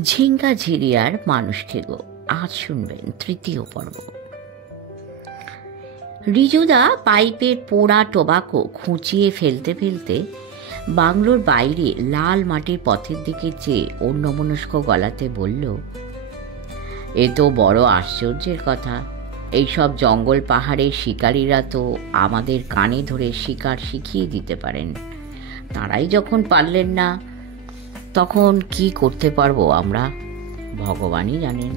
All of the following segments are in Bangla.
ঝিঙ্গা ঝিরিয়ার মানুষ খেগো। আজ শুনবেন তৃতীয় পর্ব। রিজুদা পাইপের পোড়া টোবাকো খুঁচিয়ে ফেলতে ফেলতে বাংলোর বাইরে লাল মাটির পথের দিকে চেয়ে অন্যমনস্ক গলাতে বলল, এ তো বড় আশ্চর্যের কথা। এইসব জঙ্গল পাহাড়ের শিকারীরা তো আমাদের কানে ধরে শিকার শিখিয়ে দিতে পারেন। তারাই যখন পারলেন না, তখন কি করতে পারবো আমরা? ভগবানই জানেন।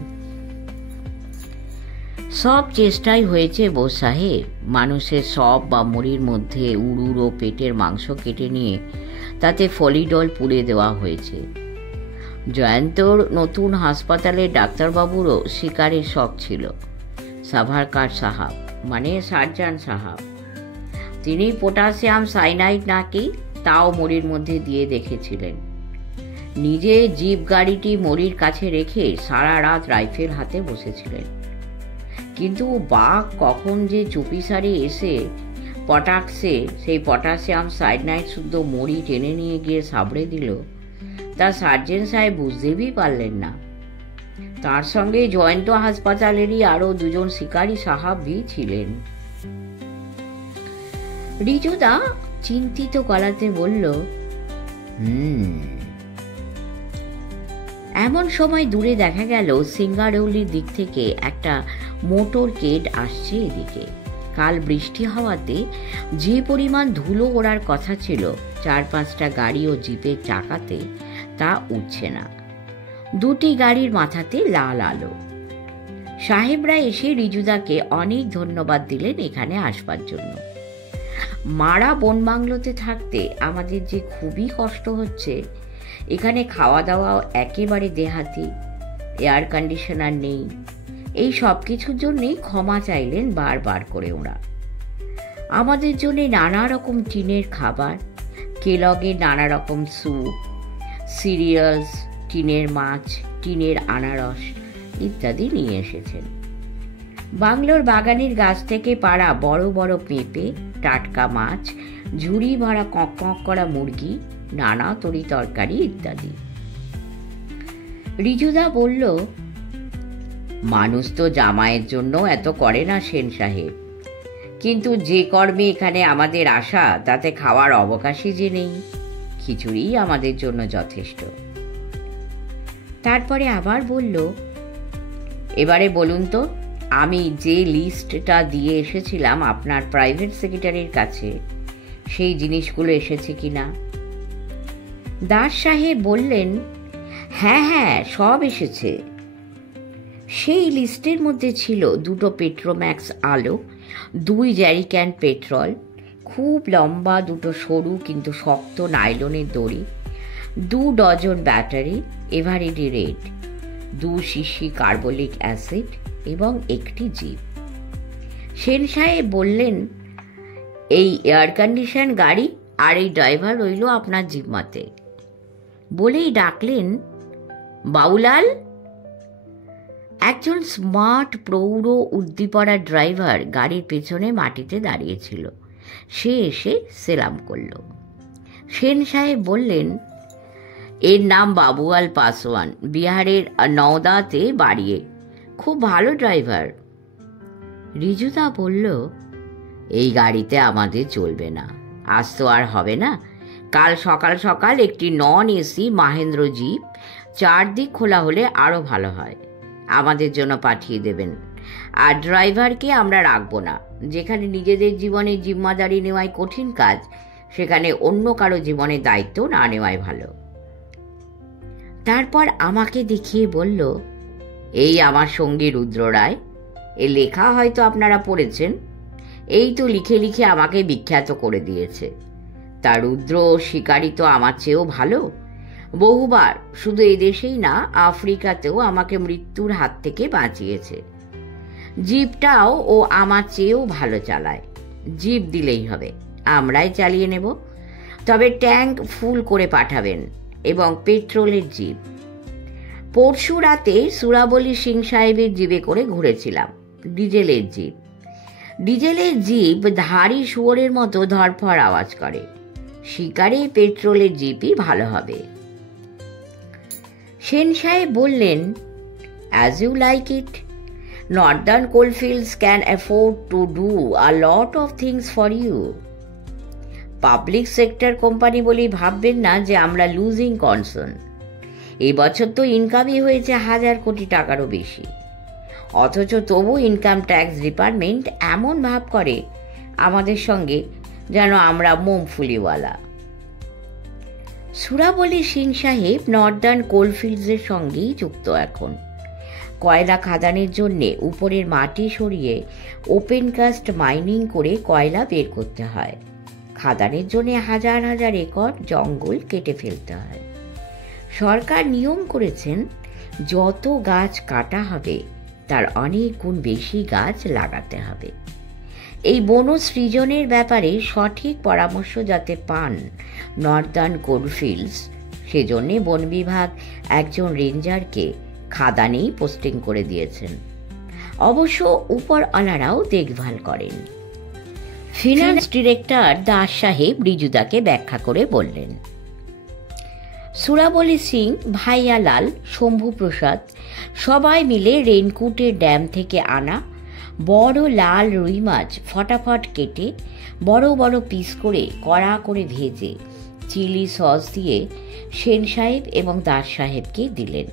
সব চেষ্টাই হয়েছে বোস সাহেব। মানুষের সব বা মুড়ির মধ্যে উড়ুর ও পেটের মাংস কেটে নিয়ে তাতে ফলিডল পুড়ে দেওয়া হয়েছে। জয়ন্তর নতুন হাসপাতালে ডাক্তারবাবুরও শিকারের শখ ছিল। সাভারকার সাহাব, মানে সার্জন সাহাব, তিনি পটাশিয়াম সাইনাইড নাকি তাও মুড়ির মধ্যে দিয়ে দেখেছিলেন। নিজে জিপ গাড়িটি মরির কাছে রেখে সারা রাত রাইফেল হাতে বসেছিলেন। কিন্তু বাঘ কখন যে চুপিসারে এসে পটাক্সে সেই পটাশিয়াম সাইনাইড শুদ্ধ মরি টেনে নিয়ে গিয়ে সাবড়ে দিল, তা সার্জেন সাহেব বুঝতেই পারলেন না। তার সঙ্গে জয়ন্ত হাসপাতালেরই আরো দুজন শিকারী সাহাবি ছিলেন। রিজুদা চিন্তিত গলাতে বলল, এমন সময় দূরে দেখা গেল সিঙ্গারৌলির দিক থেকে একটা মোটর কেড আসছে এদিকে। কাল বৃষ্টি হওয়াতে যে পরিমাণ ধুলো ওড়ার কথা ছিল 4-5টা গাড়ি ও জিপের চাকাতে, তা উঠছে না। দুটি গাড়ির মাথাতে লাল আলো। সাহেবরা এসে রিজুদাকে অনেক ধন্যবাদ দিলেন এখানে আসবার জন্য। মারা বন বাংলোতে থাকতে আমাদের যে খুবই কষ্ট হচ্ছে। এখানে খাওয়া দাওয়া একেবারে দেহাতি, এয়ার কন্ডিশনার নেই। এই সব কিছুর জন্যই ক্ষমা চাইলেন বারবার করে ওরা। আমাদের জন্য নানা রকম টিনের খাবার, কেলগের নানা রকম স্যুপ, সিরিয়ালস, টিনের মাছ, টিনের আনারস ইত্যাদি নিয়ে এসেছেন। বাংলোর বাগানের গাছ থেকে পাড়া বড় বড় পেঁপে, টাটকা মাছ, ঝুড়ি ভরা কক কক করা মুরগি, নানা তরি তরকারি ইত্যাদি। রিজুদা বলল, মানুষ তো জামাইয়ের জন্য এত করে না সেন সাহেব, কিন্তু যে কর্মে এখানে আমাদের আসা তাতে খাওয়ার অবকাশই যে নেই। খিচুড়ি আমাদের জন্য যথেষ্ট। তারপরে আবার বলল, এবারে বলুন তো, আমি যে লিস্টটা দিয়ে এসেছিলাম আপনার প্রাইভেট সেক্রেটারির কাছে, সেই জিনিসগুলো এসেছে কিনা? দাস সাহেব বললেন, হ্যাঁ, সব এসেছে। সেই লিস্টের মধ্যে ছিল 2টো পেট্রোম্যাক্স আলো, 2 জ্যারিক্যান পেট্রোল, খুব লম্বা 2টো সরু কিন্তু শক্ত নাইলনের দড়ি, 2 ডজন ব্যাটারি এভারেডি রেড, 2 শিশি কার্বলিক অ্যাসিড এবং একটি জিপ। সেন সাহেব বললেন, এই এয়ার কন্ডিশন গাড়ি আর এই ড্রাইভার রইল আপনার জিম্মাতে। বলেই ডাকলেন, বাউলাল। একজন স্মার্ট প্রৌঢ় উদ্দীপনা ড্রাইভার গাড়ির পেছনে মাটিতে দাঁড়িয়েছিল। সে এসে সেলাম করল। সেন সাহেব বললেন, এর নাম বাবুয়াল পাসওয়ান, বিহারের নওদাতে বাড়িয়ে, খুব ভালো ড্রাইভার। রিজুদা বলল, এই গাড়িতে আমাদের চলবে না, আজ তো আর হবে না। কাল সকাল সকাল একটি নন এসি মাহেন্দ্র জিপ 4 দিক খোলা হলে আরো ভালো হয়, আমাদের জন্য পাঠিয়ে দেবেন। আর ড্রাইভারকে আমরা রাখবো না। যেখানে নিজেদের জীবনের জিম্মাদারি নেওয়াই কঠিন কাজ, সেখানে অন্য কারো জীবনের দায়িত্ব না নেওয়াই ভালো। তারপর আমাকে দেখিয়ে বলল, এই আমার সঙ্গী রুদ্র রায়। এ লেখা হয়তো আপনারা পড়েছেন। এই তো লিখে লিখে আমাকে বিখ্যাত করে দিয়েছে। তা রুদ্র শিকারী তো আমার চেয়েও ভালো। বহুবার, শুধু এদেশেই না, আফ্রিকাতেও আমাকে মৃত্যুর হাত থেকে বাঁচিয়েছে। জিপটাও ও আমার চেয়েও ভালো চালায়। জিপ দিলেই হবে, আমরাই চালিয়ে নেব। তবে ট্যাঙ্ক ফুল করে পাঠাবেন এবং পেট্রোলের জিপ। পরশু রাতে সুরাবলি সিং সাহেবের জিপে করে ঘুরেছিলাম, ডিজেলের জিপ। ডিজেলের জিপ ধাড়ি শুয়োরের মতো ধরফর আওয়াজ করে। শিকারে পেট্রোলের জিপই ভালো হবে। সেন সাহেব বললেন, as you like it. Northern coalfields can afford to do a lot of things for you. Public sector company বলেই ভাববেন না যে আমরা লুজিং কনসার্ন। এবছর তো ইনকামই হয়েছে 1000 কোটি টাকারও বেশি, অথচ তবু ইনকাম ট্যাক্স ডিপার্টমেন্ট এমন ভাব করে আমাদের সঙ্গে যেন আমরা মোমফুলিওয়ালা। সুরাবলি সিং সাহেব নর্দার্ন কোলফিল্ডসের সঙ্গেই যুক্ত এখন। কয়লা খাদানের জন্যে উপরের মাটি সরিয়ে ওপেন কাস্ট মাইনিং করে কয়লা বের করতে হয়। খাদানের জন্য হাজার হাজার একর জঙ্গল কেটে ফেলতে হয়। সরকার নিয়ম করেছেন যত গাছ কাটা হবে তার অনেক গুণ বেশি গাছ লাগাতে হবে। এই বন সৃজনের ব্যাপারে সঠিক পরামর্শ যাতে পান নর্দার্ন কোলফিল্ডস, সেজন্য বন বিভাগ একজন রেঞ্জারকে খাদানেই পোস্টিং করে দিয়েছেন। অবশ্য উপরওয়ালারাও দেখভাল করেন। ফিনান্স ডিরেক্টর দাস সাহেব রিজুদাকে ব্যাখ্যা করে বললেন, সুরাবলি সিং, ভাইয়ালাল, শম্ভু প্রসাদ সবাই মিলে রেনকুটের ড্যাম থেকে আনা বড় লাল রুই মাছ ফটাফট কেটে বড় বড় পিস করে কড়া করে ভেজে চিলি সস দিয়ে সেন সাহেব এবং দাস সাহেবকে দিলেন।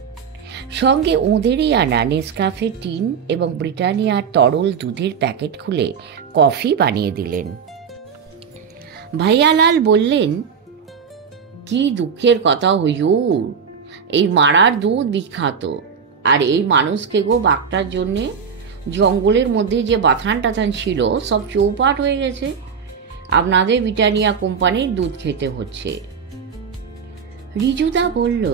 সঙ্গে ওঁদেরই আনা নেসকাফে টিন এবং ব্রিটানিয়ার তরল দুধের প্যাকেট খুলে কফি বানিয়ে দিলেন। ভাইয়ালাল বললেন, কি দুঃখের কথা হুজুর, এই মারার দুধ বিখ্যাত, আর এই মানুষকে গো বাঘটার জন্যে জঙ্গলের মধ্যে যে বাথান টাথান ছিল সব চৌপাট হয়ে গেছে। আপনাদের ব্রিটানিয়া কোম্পানির দুধ খেতে হচ্ছে। রিজুদা বলল,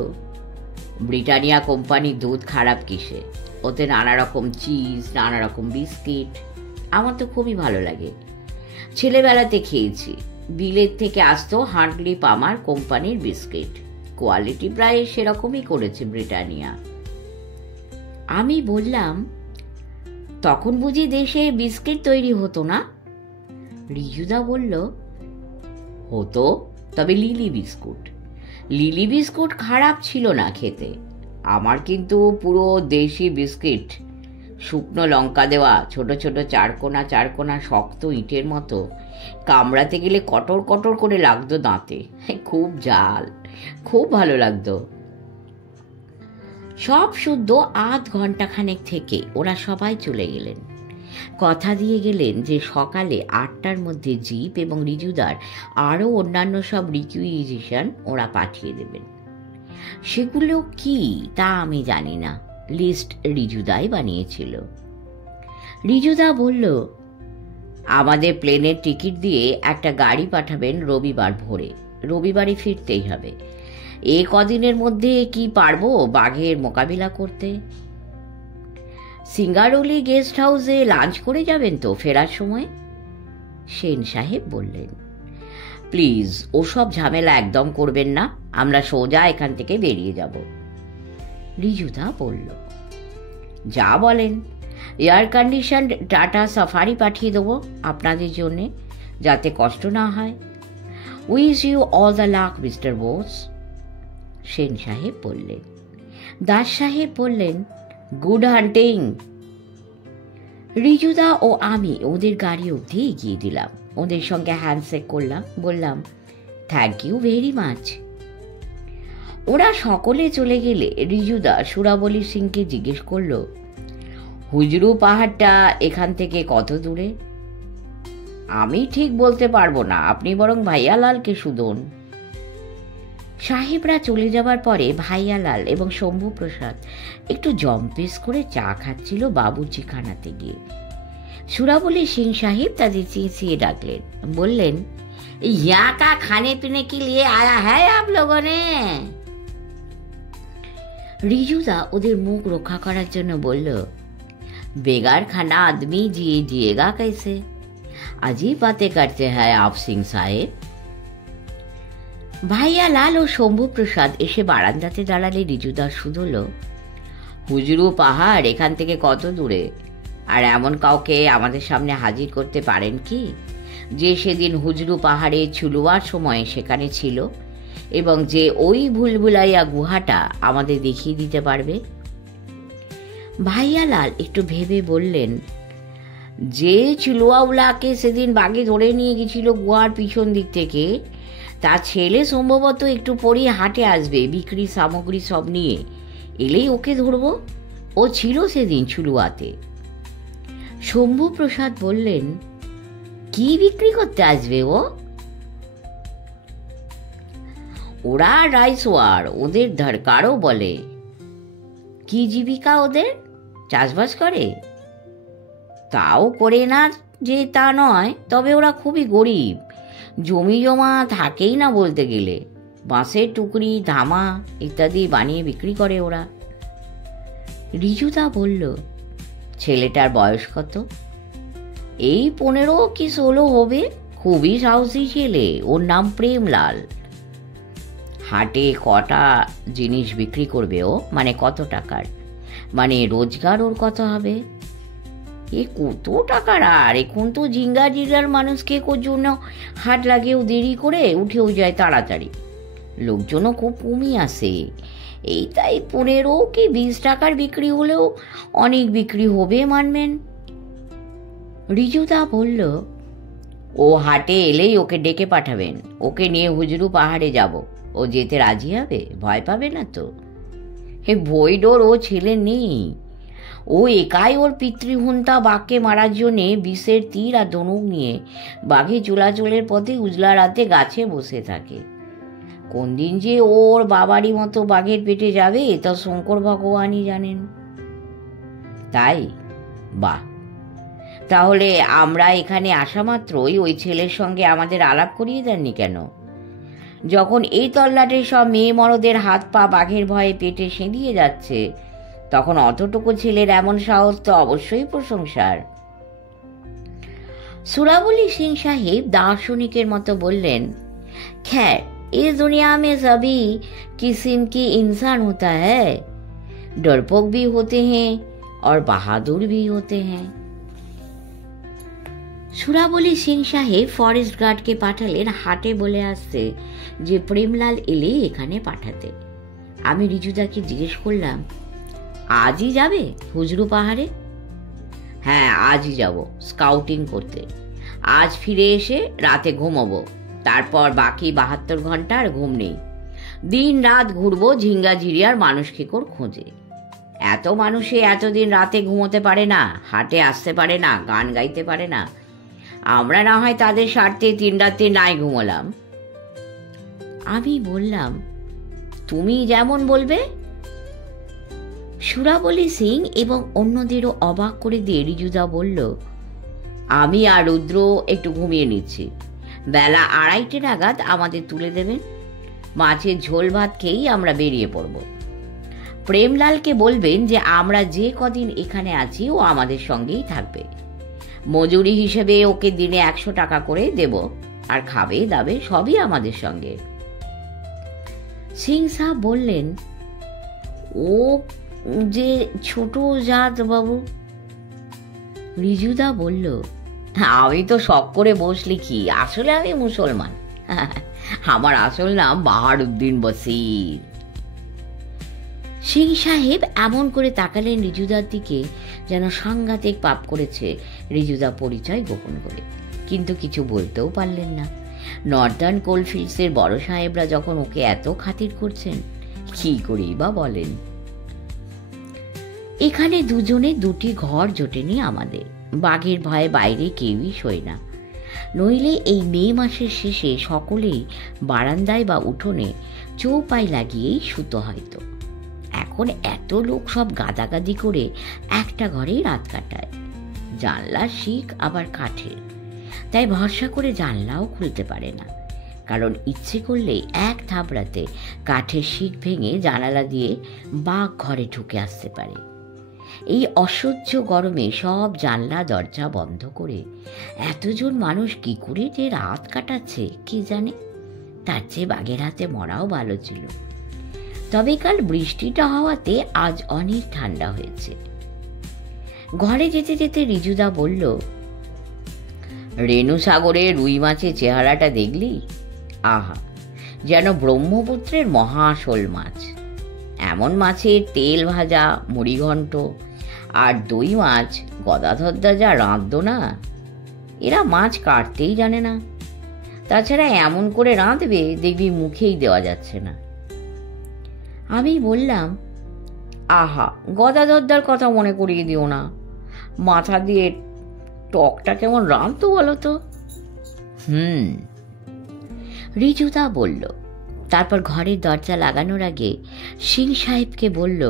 ব্রিটানিয়া কোম্পানির দুধ খারাপ কিসে? ওতে নানা রকম চিজ, নানা রকম বিস্কিট, আমার তো খুবই ভালো লাগে। ছেলেবেলাতে খেয়েছি। বিলেত থেকে আসতো হান্টলি পামার কোম্পানির বিস্কিট, কোয়ালিটি প্রায় সেরকমই করেছে ব্রিটানিয়া। আমি বললাম, তখন বুঝি দেশে বিস্কিট তৈরি হতো না? রিজুদা বলল, হতো, তবে লিলি বিস্কুট। লিলি বিস্কুট খারাপ ছিল না খেতে। আমার কিন্তু পুরো দেশি বিস্কিট, শুকনো লঙ্কা দেওয়া, ছোট ছোট চারকোনা চারকোনা শক্ত ইটের মতো, কামড়াতে গেলে কটর কটর করে লাগতো দাঁতে, খুব ঝাল, খুব ভালো লাগতো। সব শুদ্ধ আধ ঘন্টাখানেক থেকে ওরা সবাই চলে গেলেন। কথা দিয়ে গেলেন যে সকালে 8টার মধ্যে জিপ এবং রিজুদার আরও অন্যান্য সব রিকুইজিশন ওরা পাঠিয়ে দেবেন। সেগুলো কি তা আমি জানি না, লিস্ট রিজুদাই বানিয়েছিল। রিজুদা বলল, আমাদের প্লেনের টিকিট দিয়ে একটা গাড়ি পাঠাবেন রবিবার ভোরে। রবিবারই ফিরতেই হবে। এ কদিনের মধ্যে কি পারবো বাঘের মোকাবিলা করতে? সিঙ্গারৌলি গেস্ট হাউসে লাঞ্চ করে যাবেন তো ফেরার সময়? সেন সাহেব বললেন, প্লিজ ওসব ঝামেলা একদম করবেন না, আমরা সোজা এখান থেকে বেরিয়ে যাব। রিজুদা বলল, যা বলেন। এয়ার কন্ডিশন টাটা সাফারি পাঠিয়ে দেবো আপনাদের জন্যে, যাতে কষ্ট না হয়। Wish you all the luck mister Bose. Sen সাহেব বললেন। দাস সাহেব বললেন, গুড হান্টিং। রিজুদা ও আমি ওদের গাড়ি অবধি এগিয়ে দিলাম, ওদের সঙ্গে হ্যান্ডশেক করলাম, বললাম, থ্যাংক ইউ ভেরি মাচ। ওরা সকলে চলে গেলে রিজুদা সুরাবলি সিংকে জিজ্ঞেস করল, হুজরু পাহাড়টা এখান থেকে কত দূরে? আমি ঠিক বলতে পারবো না, আপনি বরং ভাইয়ালালকে শুধুন। সাহেবরা চলে যাবার পরে ভাইয়ালাল এবং শম্ভু প্রসাদ একটু জম্পেস করে চা খাচ্ছিল বাবুর্চি খানাতে গিয়ে। সুরাবলি সিং সাহেব তাদের চেঁচিয়ে ডাকলেন, বললেন, यहाँ का खाने पीने के लिए आया है आप लोगों ने? রিজুদা ওদের মুখ রক্ষা করার জন্য বলল, বেগার খানা আদমি জিয়ে জিয়েগা कैसे? अजीब बातें करते हैं आप सिंह साहेब। ভাইয়া লাল ও শম্ভু প্রসাদ এসে বারান্দাতে দাঁড়ালে রিজুদা শুধল, হুজরু পাহাড় এখান থেকে কত দূরে? আর এমন কাউকে আমাদের সামনে হাজির করতে পারেন কি, যে সেদিন হুজরু পাহাড়ে ছুলুয়ার সময় সেখানে ছিল এবং যে ওই ভুলভুলাইয়া গুহাটা আমাদের দেখিয়ে দিতে পারবে? ভাইয়ালাল একটু ভেবে বললেন, যে চুলুয়াউলাকে সেদিন বাগে ধরে নিয়ে গেছিল গুহার পিছন দিক থেকে, তার ছেলে সম্ভবত একটু পরেই হাটে আসবে বিক্রি সামগ্রী সব নিয়ে। এলেই ওকে ধরব। ও ছিল সেদিন চুলুয়াতে। শম্ভুপ্রসাদ বললেন, কি বিক্রি করতে আসবে ও? ওরা রাইসওয়ার, ওদের ধরকারও বলে। কি জীবিকা ওদের? চাষবাস করে? তাও করে না যে তা নয়, তবে ওরা খুবই গরিব। জমি জমা থাকেই না বলতে গেলে। বাঁশের টুকরি, ধামা ইত্যাদি বানিয়ে বিক্রি করে ওরা। রিজুদা বলল, ছেলেটার বয়স কত? এই 15 কি 16 হবে। খুবই সাহসী ছেলে। ওর নাম প্রেমলাল। হাটে কটা জিনিস বিক্রি করবে ও? মানে কত টাকার? মানে রোজগার ওর কত হবে? এ কত টাকার? আর এখন তো জিঙ্গা জিরার মানুষকে কোর জন্য হাট লাগেও দেরি করে উঠেও যায় তাড়াতাড়ি। লোকজনও খুব কমই আসে। এই তাই 15 কি 20 টাকার বিক্রি হলেও অনেক বিক্রি হবে, মানবেন? রিজুদা বলল, ও হাটে এলেই ওকে ডেকে পাঠাবেন। ওকে নিয়ে হুজরু পাহাড়ে যাব। ও যেতে রাজি হবে? ভয় পাবে না তো? হে ভৈডোর ও ছেলে নেই। ও একাই ওর পিতৃহুন্তা বাঘকে মারার জন্যে বিষের তীর আর ধনুক নিয়ে বাঘে চলাচলের পথে উজলা রাতে গাছে বসে থাকে। কোন দিন যে ওর বাবারই মতো বাঘের পেটে যাবে তা শঙ্কর ভগবানই জানেন। তাই? বাহ, তাহলে আমরা এখানে আসা মাত্রই ওই ছেলের সঙ্গে আমাদের আলাপ করিয়ে দেননি কেন? যখন এই তল্লাটের সব মেয়ে মরদের হাত পা বাঘের ভয়ে পেটে সেঁধিয়ে যাচ্ছে, তখন অতটুকু ছেলের এমন সাহস তো অবশ্যই প্রশংসার। সুরাবলি সিং সাহেব দার্শনিকের মতো বললেন, खैर इस दुनिया में सभी किस्म की इंसान होता है। डरपोक भी होते हैं और बहादुर भी होते हैं। সুরাবলি সিং সাহেব ফরেস্ট গার্ডকে পাঠালেন হাটে বলে আসতে যে প্রেমলাল এলে এখানে পাঠাতে। আমি রিজুদাকে জিজ্ঞেস করলাম, আজই যাবে হুজরু পাহাড়ে? হ্যাঁ, আজই যাব স্কাউটিং করতে। আজ ফিরে এসে রাতে ঘুমোবো। তারপর বাকি 72 ঘন্টা আর ঘুম নেই। দিন রাত ঘুরবো ঝিঙ্গাঝিরিয়ার মানুষ খেকোর খোঁজে। এত মানুষে এতদিন রাতে ঘুমোতে পারে না, হাটে আসতে পারে না, গান গাইতে পারে না। আমরা না হয় তাদের স্বার্থে 3 রাতে নাই ঘুমোলাম। আমি বললাম, তুমি যেমন বলবে। সুরাবলি সিং এবং অন্যদেরও অবাক করে দিয়ে রিজুদা বলল, আমি আর রুদ্র একটু ঘুমিয়ে নিচ্ছি। বেলা 2:30 নাগাদ আমাদের তুলে দেবেন। মাছের ঝোল ভাত খেয়েই আমরা বেরিয়ে পড়ব। প্রেমলালকে বলবেন যে আমরা যে কদিন এখানে আছি ও আমাদের সঙ্গেই থাকবে। মজুরি হিসেবে ওকে দিনে 100 টাকা করে দেব, আর খাবে দাবে সবই আমাদের সঙ্গে। সিং সাহেব বললেন, ও যে ছোট জাত বাবু। রিজুদা বলল, আমি তো শখ করে বসলি কি, আসলে আমি মুসলমান। আমার আসল নাম বাহারুদ্দিন বসির। সিং সাহেব এমন করে তাকালেন রিজুদার দিকে যেন সাংঘাতিক পাপ করেছে রিজুদা পরিচয় গোপন করে, কিন্তু কিছু বলতেও পারলেন না। নর্দার্ন কোলফিল্ডসের বড় সাহেবরা যখন ওকে এত খাতির করছেন, কি করেই বা বলেন। এখানে দুজনে 2টি ঘর জোটেনি আমাদের। বাঘের ভয়ে বাইরে কেউই শোয় না। নইলে এই মে মাসের শেষে সকলেই বারান্দায় বা উঠোনে চৌপাই লাগিয়েই শুতো হয়তো। এখন এত লোক সব গাদাগাদি করে একটা ঘরেই রাত কাটায়। জানলার শিক আবার কাঠের, তাই ভরসা করে জানলাও খুলতে পারে না, কারণ ইচ্ছে করলেই এক থাবড়াতে কাঠের শিক ভেঙে জানালা দিয়ে বাঘ ঘরে ঢুকে আসতে পারে। এই অসহ্য গরমে সব জানলা দরজা বন্ধ করে এতজন মানুষ কি করে যে রাত কাটাচ্ছে কে জানে। তার চেয়ে বাঘের হাতে মরাও ভালো ছিল। তবে কাল বৃষ্টিটা হওয়াতে আজ অনেক ঠান্ডা হয়েছে। ঘরে যেতে যেতে রিজুদা বলল, রেণু সাগরে রুই মাছের চেহারাটা দেখলি? আহা, যেন ব্রহ্মপুত্রের মহাশোল মাছ। এমন মাছের তেল ভাজা, মুড়িঘণ্ট আর দই মাছ গদাধরদা যা রাঁধতো না, এরা মাছ কাটতেই জানে না। তাছাড়া এমন করে রাঁধবে দেখবি মুখেই দেওয়া যাচ্ছে না। আমি বললাম, আহা, গদাধরদার কথা মনে করিয়ে দিও না, মাথা দিয়ে টকটা কেমন রাঁধতো বলো তো। রিজুদা বলল। তারপর ঘরের দরজা লাগানোর আগে সিং সাহেবকে বলল,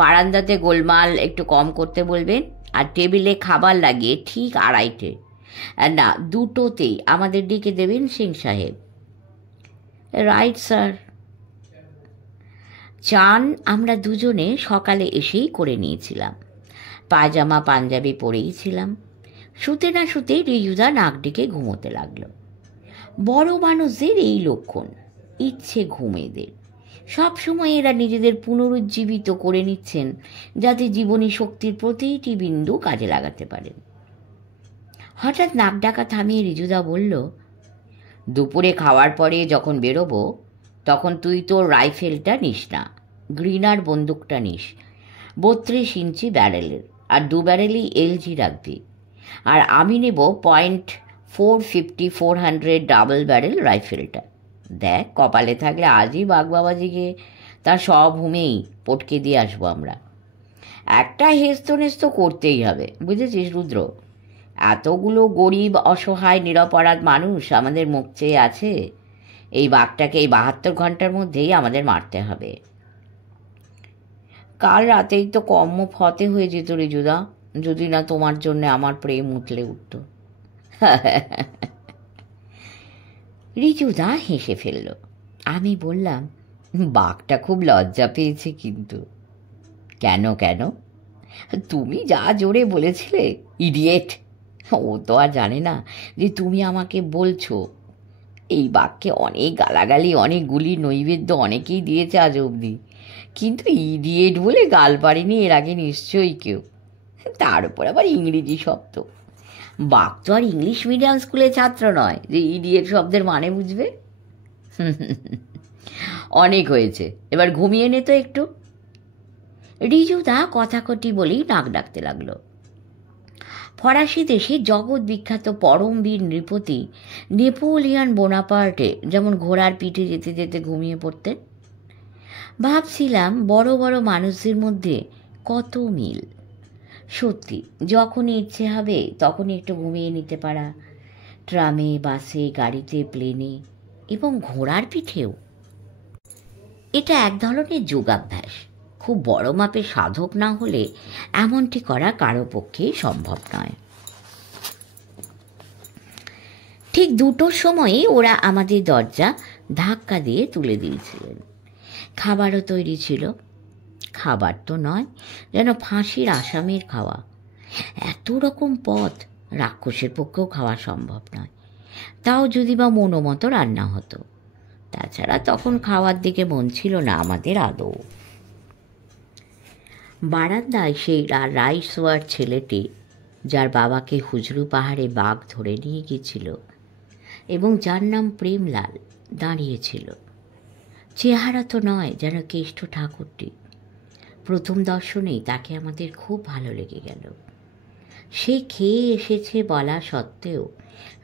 বারান্দাতে গোলমাল একটু কম করতে বলবেন, আর টেবিলে খাবার লাগিয়ে ঠিক 2:30, না 2টোতেই আমাদের ডেকে দেবেন সিং সাহেব। Right sir. চান আমরা দুজনে সকালে এসেই করে নিয়েছিলাম। পায়জামা পাঞ্জাবি পরেই ছিলাম। শুতে না শুতেই রিজুদা নাক ডেকে ঘুমোতে লাগলো। বড় মানুষদের এই লক্ষণ, ইচ্ছে ঘুম এদের। সবসময় এরা নিজেদের পুনরুজ্জীবিত করে নিচ্ছেন যাতে জীবনী শক্তির প্রতিটি বিন্দু কাজে লাগাতে পারেন। হঠাৎ নাক ডাকা থামিয়ে রিজুদা বলল, দুপুরে খাওয়ার পরে যখন বেরোবো তখন তুই তোর রাইফেলটা নিস না, গ্রিনার বন্দুকটা নিস, 32 ইঞ্চি ব্যারেলের, আর 2 ব্যারেলই এলজি রাখবি। আর আমি নেব .450-400 ডাবল ব্যারেল রাইফেলটা। দেখ, কপালে থাকলে আজই বাগবাবাজিকে তার সব হুমেই পটকে দিয়ে আসবো আমরা। একটা হেস্ত করতেই হবে, বুঝেছিস রুদ্র? এতগুলো গরিব, অসহায়, নিরপরাধ মানুষ আমাদের মুখ চেয়ে আছে। এই বাঘটাকে এই 72 ঘন্টার মধ্যেই আমাদের মারতে হবে। কাল রাতেই তো কম্ম ফতে হয়ে যেত রিজুদা, যদি না তোমার জন্য আমার প্রেম উঠলে উঠত। রিজুদা হেসে ফেলল। আমি বললাম, বাঘটা খুব লজ্জা পেয়েছে কিন্তু। কেন? তুমি যা জোরে বলেছিলে, ইডিয়েট। ও তো আর জানে না যে তুমি আমাকে বলছো। এই বাঘকে অনেক গালাগালি, অনেক গুলি, নৈবেদ্য অনেকেই দিয়েছে আজ অবধি, কিন্তু ইডিয়েট বলে গাল পারেনি এর আগে নিশ্চয়ই কেউ। তার উপর আবার ইংরেজি শব্দ। বাঘ তো আর ইংলিশ মিডিয়াম স্কুলের ছাত্র নয় যে ইডিয়েট শব্দের মানে বুঝবে। অনেক হয়েছে, এবার ঘুমিয়ে নে তো একটু। রিজুদা কথাকটি বলেই নাক ডাকতে লাগলো। ফরাসি দেশে জগৎ বিখ্যাত পরমবীর নৃপতি নেপোলিয়ন বোনাপার্টে যেমন ঘোড়ার পিঠে যেতে যেতে ঘুমিয়ে পড়তেন, ভাবছিলাম বড় বড় মানুষদের মধ্যে কত মিল। সত্যি, যখনই ইচ্ছে হবে তখনই একটু ঘুমিয়ে নিতে পারা, ট্রামে, বাসে, গাড়িতে, প্লেনে এবং ঘোড়ার পিঠেও। এটা এক ধরনের যোগাভ্যাস। খুব বড় মাপের সাধক না হলে এমনটি করা কারো পক্ষেই সম্ভব নয়। ঠিক 2টোর সময়ে ওরা আমাদের দরজা ধাক্কা দিয়ে তুলে দিয়েছিলেন। খাবারও তৈরি ছিল। খাবার তো নয়, যেন ফাঁসির আসামির খাওয়া। এত রকম পদ রাক্ষসের পক্ষেও খাওয়া সম্ভব নয়, তাও যদি বা মনোমতো রান্না হতো। তাছাড়া তখন খাওয়ার দিকে মন ছিল না আমাদের আদৌ। বারান্দায় সেই রাইসওয়ার ছেলেটি, যার বাবাকে হুজরু পাহাড়ে বাঘ ধরে নিয়ে গিয়েছিল এবং যার নাম প্রেমলাল, দাঁড়িয়েছিল। চেহারা তো নয়, যেন কেষ্ট ঠাকুরটি। প্রথম দর্শনেই তাকে আমাদের খুব ভালো লেগে গেল। সে খেয়ে এসেছে বলা সত্ত্বেও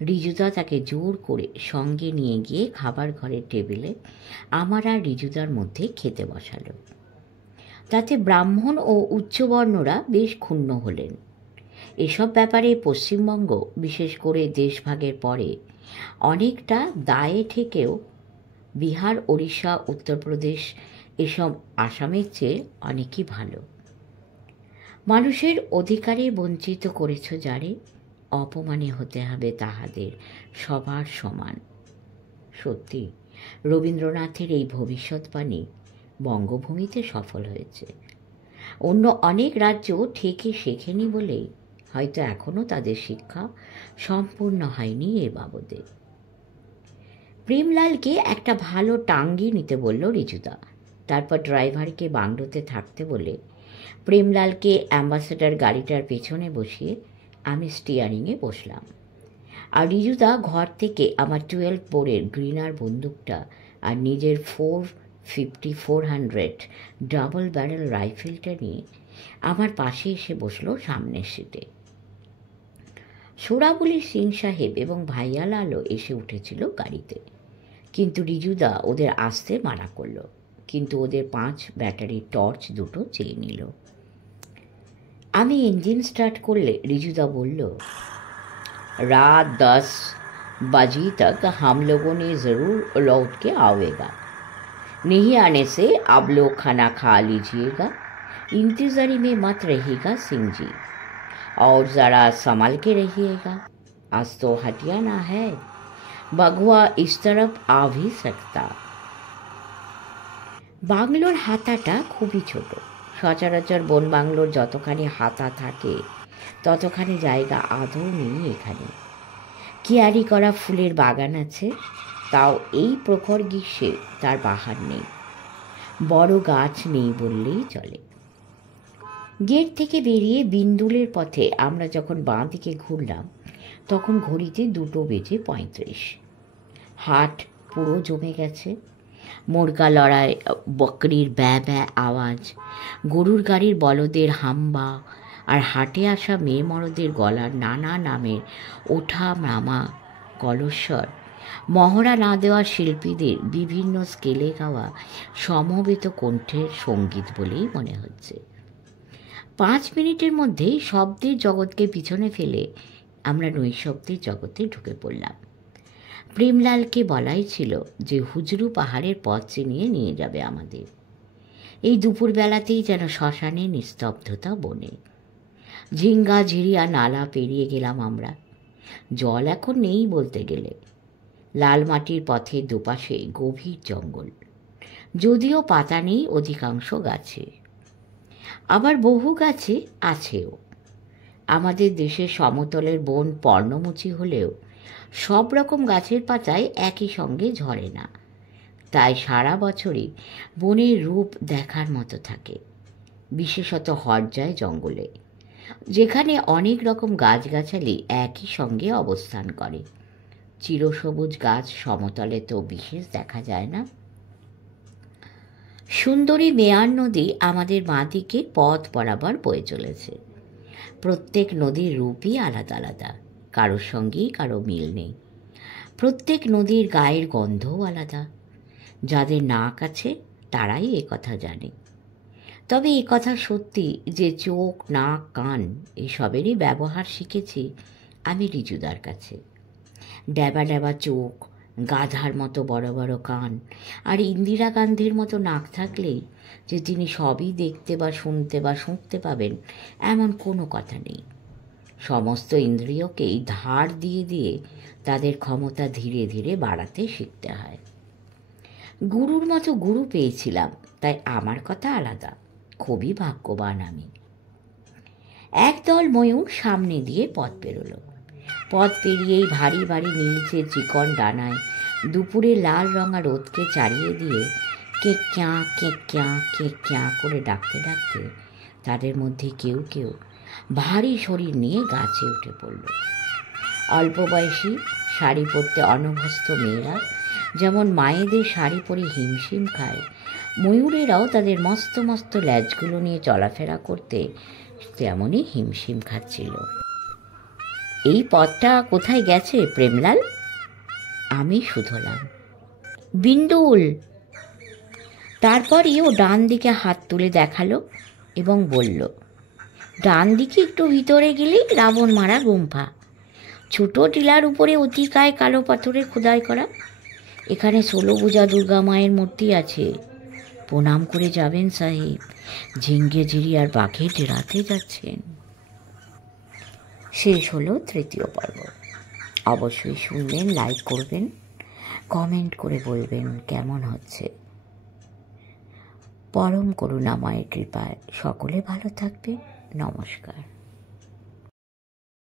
রিজুদা তাকে জোর করে সঙ্গে নিয়ে গিয়ে খাবার ঘরের টেবিলে আমার আর রিজুদার মধ্যে খেতে বসালো। তাতে ব্রাহ্মণ ও উচ্চবর্ণরা বেশ ক্ষুণ্ণ হলেন। এসব ব্যাপারে পশ্চিমবঙ্গ, বিশেষ করে দেশভাগের পরে, অনেকটা দায়ে ঠেকেও বিহার, ওড়িশা, উত্তরপ্রদেশ এসব আসামের চেয়ে অনেকই ভালো। মানুষের অধিকারে বঞ্চিত করেছ যারে, অপমানে হতে হবে তাহাদের সবার সমান। সত্যি, রবীন্দ্রনাথের এই ভবিষ্যৎবাণী বঙ্গভূমিতে সফল হয়েছে। অন্য অনেক রাজ্য ঠেকে শেখেনি বলেই হয়তো এখনও তাদের শিক্ষা সম্পূর্ণ হয়নি এ বাবদে। প্রেমলালকে একটা ভালো টাঙ্গি নিতে বলল রিজুদা। তারপর ড্রাইভারকে বাংলোতে থাকতে বলে প্রেমলালকে অ্যাম্বাসেডর গাড়িটার পেছনে বসিয়ে আমি স্টিয়ারিংয়ে বসলাম। আর রিজুদা ঘর থেকে আমার 12 বোরের গ্রিনার বন্দুকটা আর নিজের 450 ডাবল ব্যারেল রাইফেলটা নিয়ে আমার পাশে এসে বসলো সামনের সিটে। সোরাবুলি সিং সাহেব এবং ভাইয়া লালও এসে উঠেছিল গাড়িতে, কিন্তু রিজুদা ওদের আসতে মানা করলো, কিন্তু ওদের 5 ব্যাটারির টর্চ দুটো চেয়ে নিল। আমি ইঞ্জিন স্টার্ট করলে রিজুদা বলল, रात 10 बजे तक हम लोगों ने ज़रूर लौट के आवेगा। नहीं आने से आप लोग खाना खा लीजिएगा। इंतज़ारी में मत रहिएगा सिंह जी, और ज़रा संभल के रहिएगा। आज तो हटियाना है, बगुआ इस तरफ आ भी सकता। বাংলোর হাতাটা খুবই ছোট। সচরাচর বন বাংলোর যতখানি হাতা থাকে ততখানি জায়গা আদৌ নেই এখানে। কিয়ারি করা ফুলের বাগান আছে, তাও এই প্রখর গ্রীষ্মে তার বাহার নেই। বড় গাছ নেই বললেই চলে। গেট থেকে বেরিয়ে বিন্দুলের পথে আমরা যখন বাঁ দিকে ঘুরলাম তখন ঘড়িতে 2:35। হাট পুরো জমে গেছে। মুরগা লড়াই, বকরির ব্যা ব্যা আওয়াজ, গরুর গাড়ির বলদের হাম্বা, আর হাটে আসা মেয়ে মরদের গলার নানা নামের ওঠা নামা কলস্বর, মহড়া না দেওয়া শিল্পীদের বিভিন্ন স্কেলে গাওয়া সমবেত কণ্ঠের সঙ্গীত বলেই মনে হচ্ছে। 5 মিনিটের মধ্যেই শব্দের জগৎকে পিছনে ফেলে আমরা নৈশব্দের জগতে ঢুকে পড়লাম। প্রেমলালকে বলাই ছিল যে হুজরু পাহাড়ের পথ চিনিয়ে নিয়ে যাবে আমাদের। এই দুপুরবেলাতেই যেন শ্মশানে নিস্তব্ধতা বনে। ঝিঙ্গা ঝিরিয়া নালা পেরিয়ে গেলাম আমরা। জল এখন নেই বলতে গেলে। লাল মাটির পথের দুপাশে গভীর জঙ্গল, যদিও পাতা নেই অধিকাংশ গাছে, আবার বহু গাছে আছেও। আমাদের দেশের সমতলের বন পর্ণমোচী হলেও সব রকম গাছের পাতায় একই সঙ্গে ঝরে না, তাই সারা বছরই বনের রূপ দেখার মতো থাকে। বিশেষত হরজায় জঙ্গলে, যেখানে অনেক রকম গাছগাছালি একই সঙ্গে অবস্থান করে। চিরসবুজ গাছ সমতলে তো বিশেষ দেখা যায় না। সুন্দরী মেয়ার নদী আমাদের বাঁ দিকে পথ বরাবর বয়ে চলেছে। প্রত্যেক নদীর রূপই আলাদা আলাদা, কারোর সঙ্গেই কারো মিল নেই। প্রত্যেক নদীর গায়ের গন্ধও আলাদা। যাদের নাক আছে তারাই একথা জানে। তবে একথা সত্যি যে চোখ, নাক, কান এসবেরই ব্যবহার শিখেছি আমি রিজুদার কাছে। ড্যাবা ড্যাবা চোখ, গাধার মতো বড় বড় কান আর ইন্দিরা গান্ধীর মতো নাক থাকলেই যে তিনি সবই দেখতে বা শুনতে বা শুঁকতে পাবেন এমন কোনো কথা নেই। সমস্ত ইন্দ্রিয়কেই ধার দিয়ে দিয়ে তাদের ক্ষমতা ধীরে ধীরে বাড়াতে শিখতে হয়। গুরুর মতো গুরু পেয়েছিলাম, তাই আমার কথা আলাদা। খুবই ভাগ্যবান আমি। একদল ময়ূর সামনে দিয়ে পথ পেরোলো। পথ পেরিয়েই ভারী ভারী নীলচে চিকন ডানায় দুপুরে লাল রঙা রোদকে চারিয়ে দিয়ে কে ক্যাঁ করে ডাকতে ডাকতে তাদের মধ্যে কেউ কেউ ভারী শরীর নিয়ে গাছে উঠে পড়ল। অল্প বয়সী শাড়ি পরতে অনভ্যস্ত মেয়েরা যেমন মায়েদের শাড়ি পরে হিমশিম খায়, ময়ূরেরাও তাদের মস্ত মস্ত ল্যাজগুলো নিয়ে চলাফেরা করতে তেমনই হিমশিম খাচ্ছিল। এই পথটা কোথায় গেছে প্রেমলাল? আমি শুধলাম, বিন্দুল। তারপরই ও ডান দিকে হাত তুলে দেখালো এবং বলল, ডান দিকে একটু ভিতরে গেলেই রাবণ মারা গুম্ফা। ছোট টিলার উপরে অতিকায় কালো পাথরে খোদাই করা। এখানে 16 ভুজা দুর্গা মায়ের মূর্তি আছে। প্রণাম করে যাবেন সাহেব, ঝিঙ্গে ঝিরি আর বাঘে ডেরাতে যাচ্ছেন। শেষ হলো 3য় পর্ব। অবশ্যই শুনবেন, লাইক করবেন, কমেন্ট করে বলবেন কেমন হচ্ছে। পরম করুণাময়ের কৃপায় সকলে ভালো থাকবে। নমস্কার।